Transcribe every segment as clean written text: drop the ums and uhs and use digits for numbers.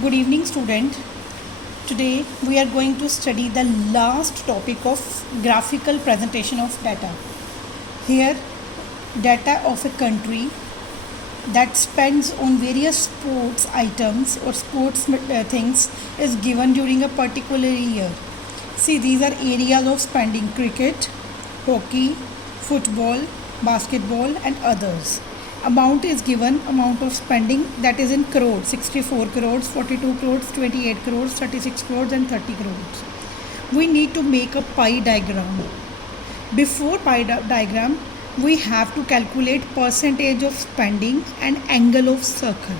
Good evening, student. Today we are going to study the last topic of graphical presentation of data. Here, data of a country that spends on various sports items or sports things is given during a particular year. See, these are areas of spending: cricket, hockey, football, basketball, and others. Amount is given, amount of spending, that is in crores: 64 crores, 42 crores, 28 crores, 36 crores, and 30 crores. We need to make a pie diagram. Before pie diagram, we have to calculate percentage of spending and angle of circle.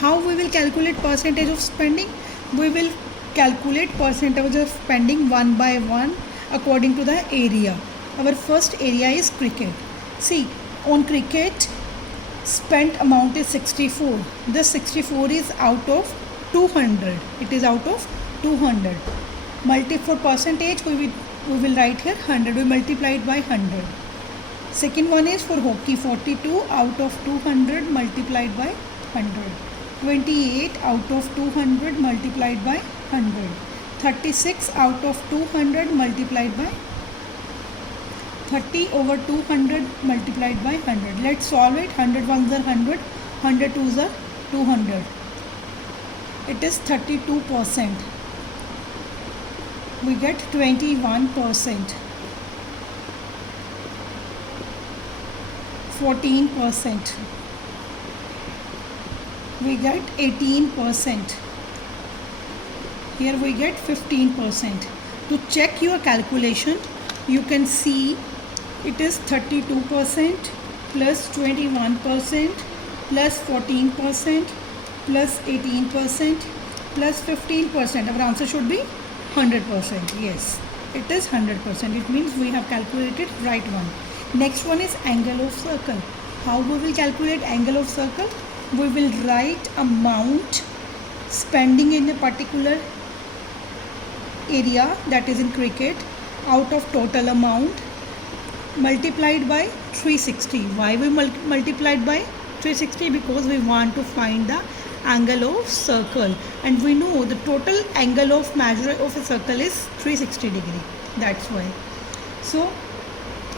How we will calculate percentage of spending? We will calculate percentage of spending one by one according to the area. Our first area is cricket. See, on cricket, spent amount is 64. This 64 is out of 200. It is out of 200. For percentage, we will write here 100. We multiply it by 100. Second one is for hockey, 42 out of 200 multiplied by 100. 28 out of 200 multiplied by 100. 36 out of 200 multiplied by 30 over 200 multiplied by 100. Let's solve it. 100 ones are 100, 100 twos are 200. It is 32%. We get 21%. 14%. We get 18%. Here we get 15%. To check your calculation, you can see it is 32% plus 21% plus 14% plus 18% plus 15%. Our answer should be 100%. Yes, it is 100%. It means we have calculated right one. Next one is angle of circle. How we will calculate angle of circle? We will write amount spending in a particular area, that is in cricket, out of total amount multiplied by 360. Why we multiplied by 360? Because we want to find the angle of circle, and we know the total angle of measure of a circle is 360 degree. That's why. So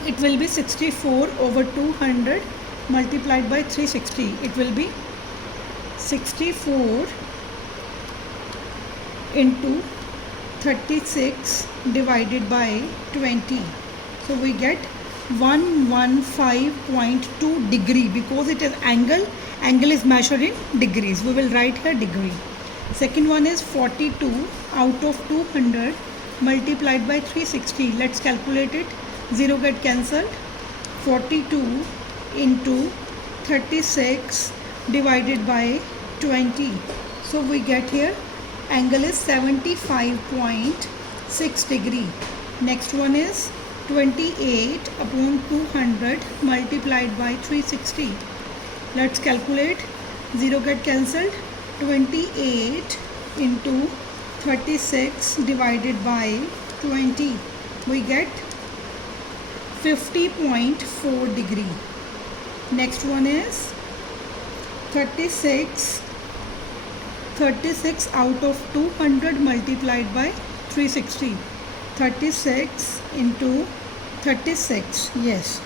it will be 64 over 200 multiplied by 360. It will be 64 into 36 divided by 20. So we get 115.2 degree, because it is angle. Angle is measured in degrees. We will write here degree. Second one is 42 out of 200 multiplied by 360. Let's calculate it. 0 get cancelled. 42 into 36 divided by 20. So we get here angle is 75.6 degree. Next one is 28 upon 200 multiplied by 360. Let's calculate. 0 get cancelled. 28 into 36 divided by 20. We get 50.4 degree. Next one is 36 out of 200 multiplied by 360. 36 into 36. Yes,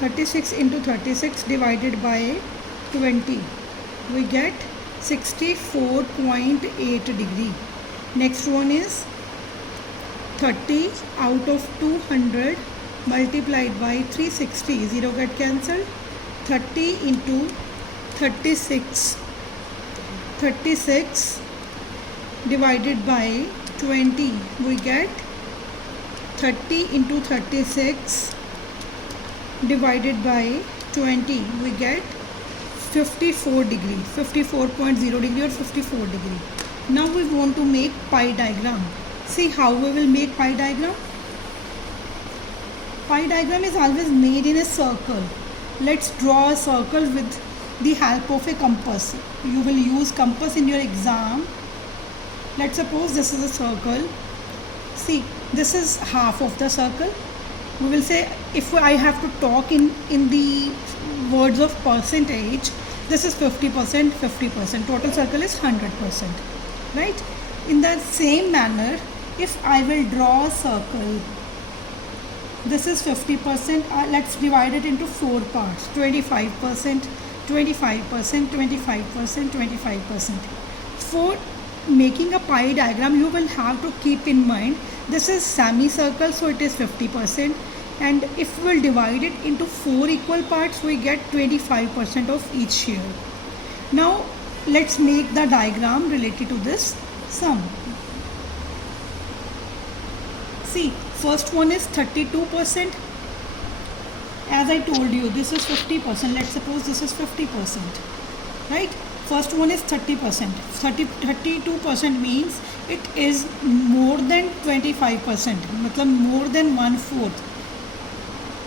36 into 36 divided by 20. We get 64.8 degree. Next one is 30 out of 200 multiplied by 360. 0 get cancelled. 30 into 36. 36 divided by 20. We get 30 into 36 divided by 20. We get 54 degree. 54.0 degree or 54 degree. Now we want to make pie diagram. See how we will make pie diagram. Pie diagram is always made in a circle. Let's draw a circle with the help of a compass. You will use compass in your exam. Let's suppose this is a circle. See, this is half of the circle. We will say, if I have to talk in the words of percentage, this is 50%, 50%. Total circle is 100%. right? In the same manner, if I will draw a circle, this is 50%. Let's divide it into 4 parts: 25%, 25%, 25%, 25%. For making a pie diagram, you will have to keep in mind this is semicircle, so it is 50%. And if we will divide it into 4 equal parts, we get 25% of each here. Now let's make the diagram related to this sum. See, first one is 32%. As I told you, this is 50%. Let's suppose this is 50%, right? First one is 30%. 32% means it is more than 25%, मतलब more than 1/4.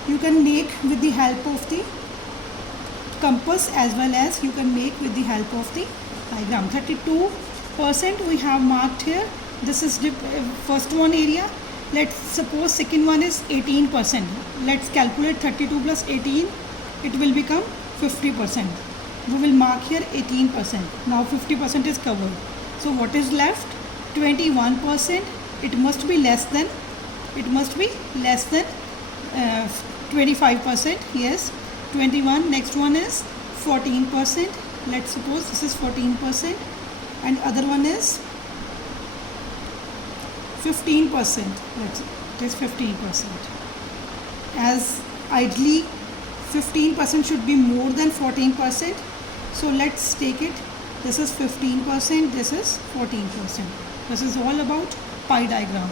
You can make with the help of the compass as well as you can make with the help of the diagram. 32% we have marked here. This is the first one area. Let's suppose second one is 18%. Let's calculate 32 plus 18. It will become 50%. We will mark here 18%. Now 50% is covered. So what is left? 21%. It must be less than 25%. Yes, 21. Next one is 14%. Let's suppose this is 14%, and other one is 15%. It is 15%. As ideally 15% should be more than 14%. So let's take it. This is 15%. This is 14%. This is all about pie diagram.